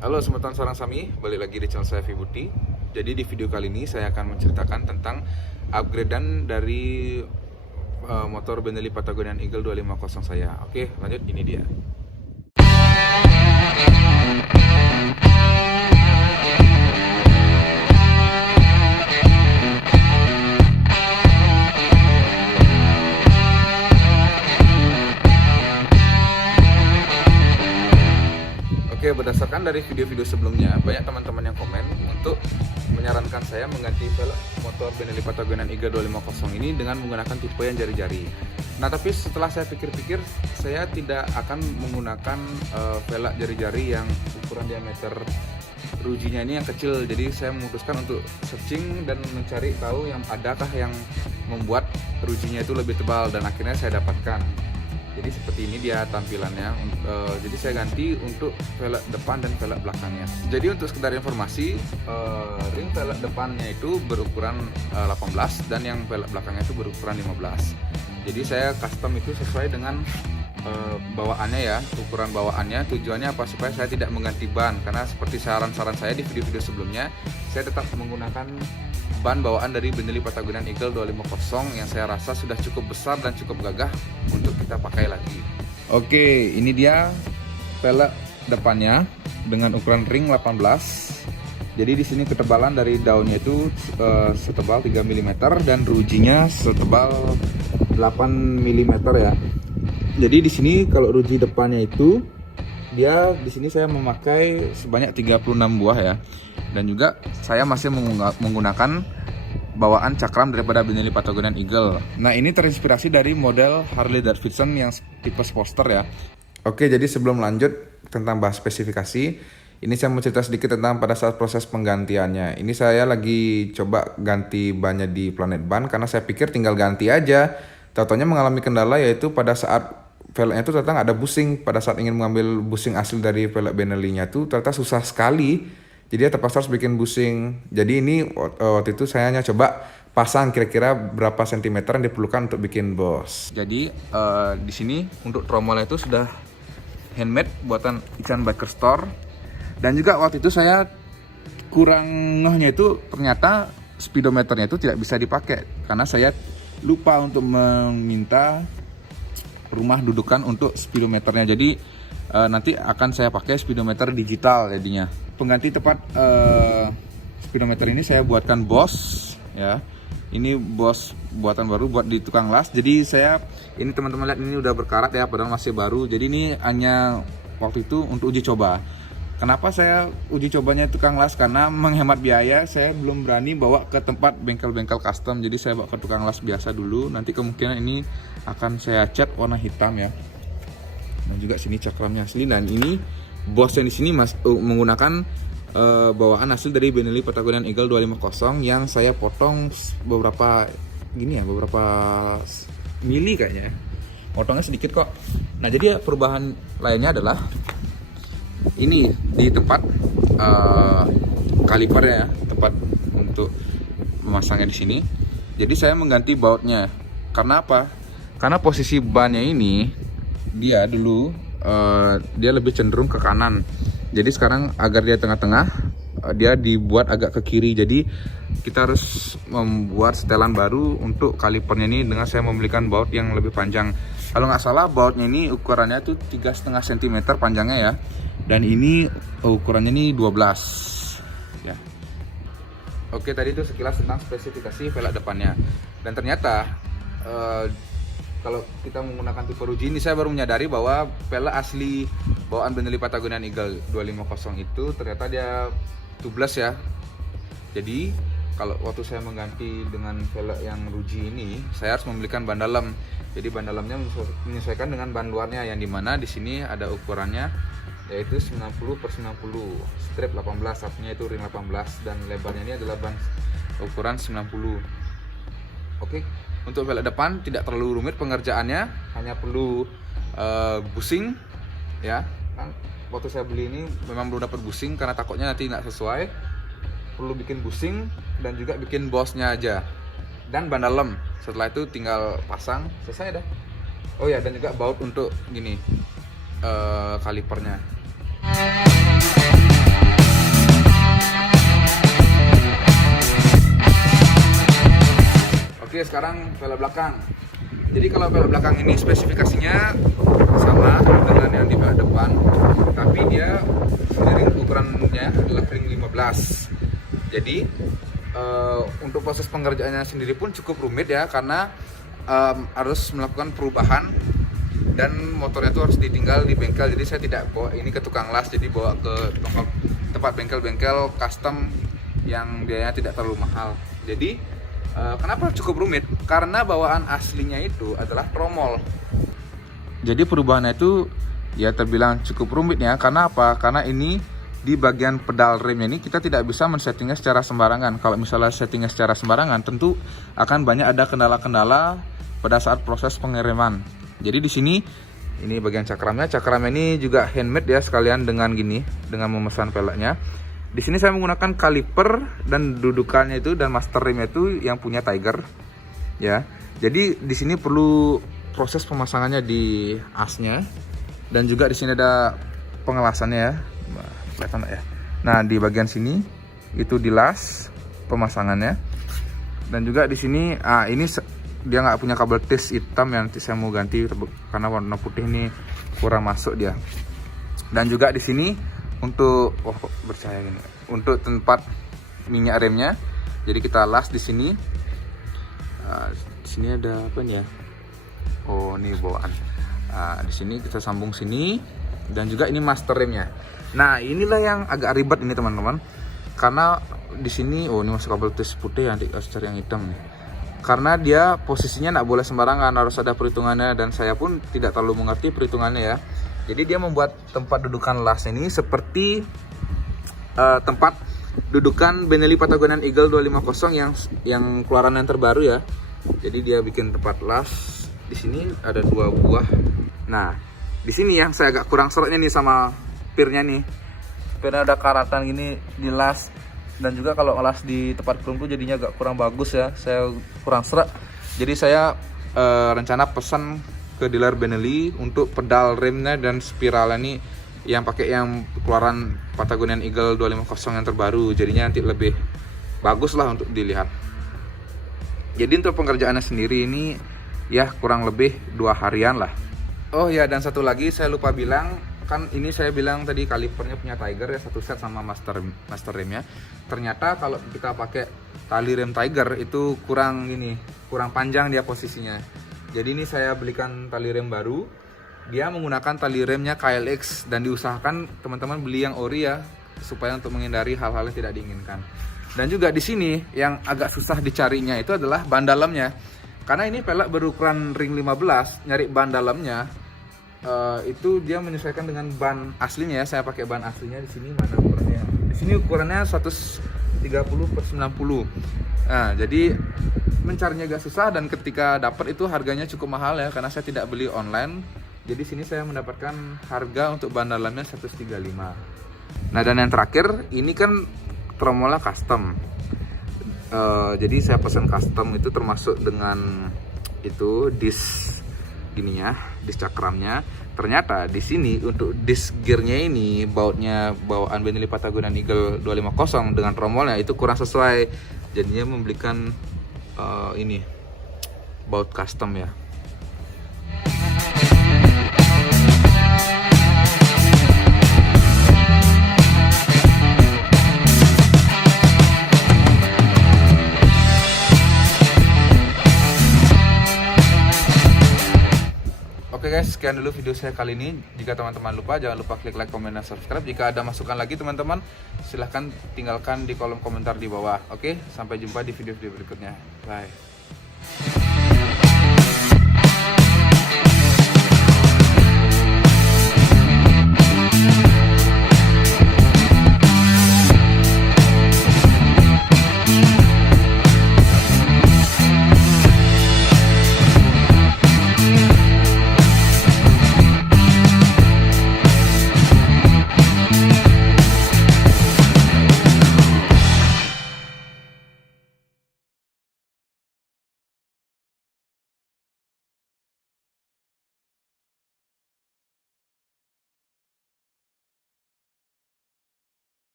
Halo semuanya, seorang Sami, balik lagi di channel saya Vibuti. Jadi di video kali ini saya akan menceritakan tentang upgradean dari motor Benelli Patagonian Eagle 250 saya. Oke, lanjut, ini dia. Oke, berdasarkan dari video-video sebelumnya, banyak teman-teman yang komen untuk menyarankan saya mengganti velg motor Benelli Patagonian Eagle 250 ini dengan menggunakan tipe yang jari-jari. Nah, tapi setelah saya pikir-pikir, saya tidak akan menggunakan velg jari-jari yang ukuran diameter rujinya ini yang kecil. Jadi saya memutuskan untuk searching dan mencari tahu yang adakah yang membuat rujinya itu lebih tebal, dan akhirnya saya dapatkan. Jadi seperti ini dia tampilannya. Jadi saya ganti untuk velg depan dan velg belakangnya. Jadi untuk sekedar informasi, ring velg depannya itu berukuran 18 dan yang velg belakangnya itu berukuran 15. Jadi saya custom itu sesuai dengan bawaannya ya, ukuran bawaannya. Tujuannya apa? Supaya saya tidak mengganti ban, karena seperti saran-saran saya di video-video sebelumnya, saya tetap menggunakan ban bawaan dari Benelli Patagonian Eagle 250 yang saya rasa sudah cukup besar dan cukup gagah untuk kita pakai lagi. Oke, ini dia velg depannya dengan ukuran ring 18. Jadi di sini ketebalan dari daunnya itu setebal 3 mm dan rujinya setebal 8 mm ya. Jadi di sini kalau ruji depannya itu dia di sini saya memakai sebanyak 36 buah ya. Dan juga saya masih menggunakan bawaan cakram daripada Benelli Patagonian Eagle. Nah, ini terinspirasi dari model Harley Davidson yang tipe Sportster ya. Oke, jadi sebelum lanjut tentang bahas spesifikasi, ini saya mau cerita sedikit tentang pada saat proses penggantiannya. Ini saya lagi coba ganti bannya di Planet Ban karena saya pikir tinggal ganti aja. Tahu-taunya mengalami kendala, yaitu pada saat velgnya itu ternyata nggak ada bushing. Pada saat ingin mengambil bushing asli dari velg Benelli-nya itu ternyata susah sekali. Jadi ya terpaksa harus bikin bushing. Jadi ini waktu itu saya hanya coba pasang kira-kira berapa sentimeter yang diperlukan untuk bikin bos. Jadi di sini untuk tromolnya itu sudah handmade buatan Ican Biker Store. Dan juga waktu itu saya kurang ngehnya itu ternyata speedometernya itu tidak bisa dipakai karena saya lupa untuk meminta rumah dudukan untuk speedometernya. Jadi nanti akan saya pakai speedometer digital jadinya. Pengganti tepat speedometer ini saya buatkan Boss ya. Ini Boss buatan baru buat di tukang las. Jadi saya ini teman-teman lihat ini udah berkarat ya, padahal masih baru. Jadi ini hanya waktu itu untuk uji coba. Kenapa saya uji cobanya tukang las? Karena menghemat biaya, saya belum berani bawa ke tempat bengkel-bengkel custom. Jadi saya bawa ke tukang las biasa dulu. Nanti kemungkinan ini akan saya cat warna hitam ya. Dan juga sini cakramnya asli, dan ini Boss yang di sini menggunakan bawaan hasil dari Benelli Patagonian Eagle 250 yang saya potong beberapa gini ya, beberapa mili kayaknya. Potongnya sedikit kok. Nah, jadi perubahan lainnya adalah ini di tempat kalipernya ya, tempat untuk memasangnya di sini. Jadi saya mengganti bautnya. Karena apa? Karena posisi bannya ini dia dulu dia lebih cenderung ke kanan. Jadi sekarang agar dia tengah-tengah, dia dibuat agak ke kiri. Jadi kita harus membuat setelan baru untuk kalipernya ini dengan saya membelikan baut yang lebih panjang. Kalau nggak salah bautnya ini ukurannya tuh 3,5 cm panjangnya ya. Dan ini ukurannya ini 12 ya. Oke, tadi itu sekilas tentang spesifikasi velg depannya. Dan ternyata kalau kita menggunakan tipe ruji ini, saya baru menyadari bahwa velg asli bawaan Benelli Patagonian Eagle 250 itu ternyata dia tubeless ya. Jadi kalau waktu saya mengganti dengan velg yang ruji ini, saya harus membelikan ban dalam. Jadi ban dalamnya menyesuaikan dengan ban luarnya, yang dimana di sini ada ukurannya yaitu 90/90, strip 18, artinya itu ring 18, dan lebarnya ini adalah ban ukuran 90. Oke. Untuk velg depan tidak terlalu rumit pengerjaannya, hanya perlu bushing ya. Kan waktu saya beli ini memang belum dapat bushing karena takutnya nanti nggak sesuai. Perlu bikin bushing dan juga bikin bosnya aja. Dan ban dalam. Setelah itu tinggal pasang, selesai dah. Oh ya, dan juga baut untuk gini kalipernya. sekarang velg belakang. Jadi kalau velg belakang ini spesifikasinya sama dengan yang di velg depan, tapi dia ring ukurannya adalah ring 15. Jadi untuk proses pengerjaannya sendiri pun cukup rumit ya, karena harus melakukan perubahan dan motornya itu harus ditinggal di bengkel. Jadi saya tidak bawa ini ke tukang las, jadi bawa ke tempat bengkel-bengkel custom yang biayanya tidak terlalu mahal. Jadi kenapa cukup rumit? Karena bawaan aslinya itu adalah tromol. Jadi perubahannya itu ya terbilang cukup rumit ya. Karena apa? Karena ini di bagian pedal remnya ini kita tidak bisa men-settingnya secara sembarangan. Kalau misalnya settingnya secara sembarangan, tentu akan banyak ada kendala-kendala pada saat proses pengereman. Jadi di sini ini bagian cakramnya. Cakram ini juga handmade ya, sekalian dengan gini, dengan memesan velgnya. Di sini saya menggunakan kaliper dan dudukannya itu dan master rimnya itu yang punya Tiger ya. Jadi di sini perlu proses pemasangannya di asnya, dan juga di sini ada pengelasannya ya. Kelihatan ya. Nah, di bagian sini itu dilas pemasangannya. Dan juga di sini ini dia nggak punya kabel tis hitam yang nanti saya mau ganti karena warna putih ini kurang masuk dia. Dan juga di sini untuk bercahaya gini, untuk tempat minyak remnya. Jadi kita las di sini. Di sini ada apa nih ya? Oh, ini bawaan. Di sini kita sambung sini, dan juga ini master remnya. Nah, inilah yang agak ribet ini teman-teman. Karena di sini ini masuk kabel tis putih, nanti harus cari yang hitam nih. Karena dia posisinya nggak boleh sembarangan, harus ada perhitungannya, dan saya pun tidak terlalu mengerti perhitungannya ya. Jadi dia membuat tempat dudukan las ini seperti tempat dudukan Benelli Patagonia Eagle 250 yang keluaran yang terbaru ya. Jadi dia bikin tempat las di sini ada 2 buah. Nah, di sini yang saya agak kurang seretnya nih sama pirnya nih. Pirnya ada karatan gini di las, dan juga kalau las di tempat krum tuh jadinya agak kurang bagus ya. Saya kurang seret. Jadi saya rencana pesan ke dealer Benelli untuk pedal remnya dan spiralnya nih yang pakai yang keluaran Patagonia Eagle 250 yang terbaru. Jadinya nanti lebih bagus lah untuk dilihat. Jadi untuk pengerjaannya sendiri ini ya kurang lebih 2 harian lah. Oh ya, dan satu lagi saya lupa bilang, kan ini saya bilang tadi kalipernya punya Tiger ya, satu set sama master remnya. Ternyata kalau kita pakai tali rem Tiger itu kurang panjang dia posisinya. Jadi ini saya belikan tali rem baru. Dia menggunakan tali remnya KLX, dan diusahakan teman-teman beli yang ori ya, supaya untuk menghindari hal-hal yang tidak diinginkan. Dan juga di sini yang agak susah dicarinya itu adalah ban dalamnya. Karena ini velg berukuran ring 15, nyari ban dalamnya itu dia menyesuaikan dengan ban aslinya ya. Saya pakai ban aslinya di sini, mana ukurannya? Di sini ukurannya 130/90. Nah, jadi mencarinya agak susah, dan ketika dapat itu harganya cukup mahal ya, karena saya tidak beli online. Jadi sini saya mendapatkan harga untuk ban dalamnya 135. Nah, dan yang terakhir ini kan tromolnya custom. Jadi saya pesan custom itu termasuk dengan itu disk gininya, disk cakramnya. Ternyata di sini untuk disk gearnya ini bawaan Benelli Patagonia Eagle 250 dengan tromolnya itu kurang sesuai. Jadinya membelikan ini baut custom ya. Oke guys, sekian dulu video saya kali ini. Jika teman-teman lupa, jangan lupa klik like, komen, dan subscribe. Jika ada masukan lagi teman-teman, silahkan tinggalkan di kolom komentar di bawah. Oke, sampai jumpa di video-video berikutnya. Bye.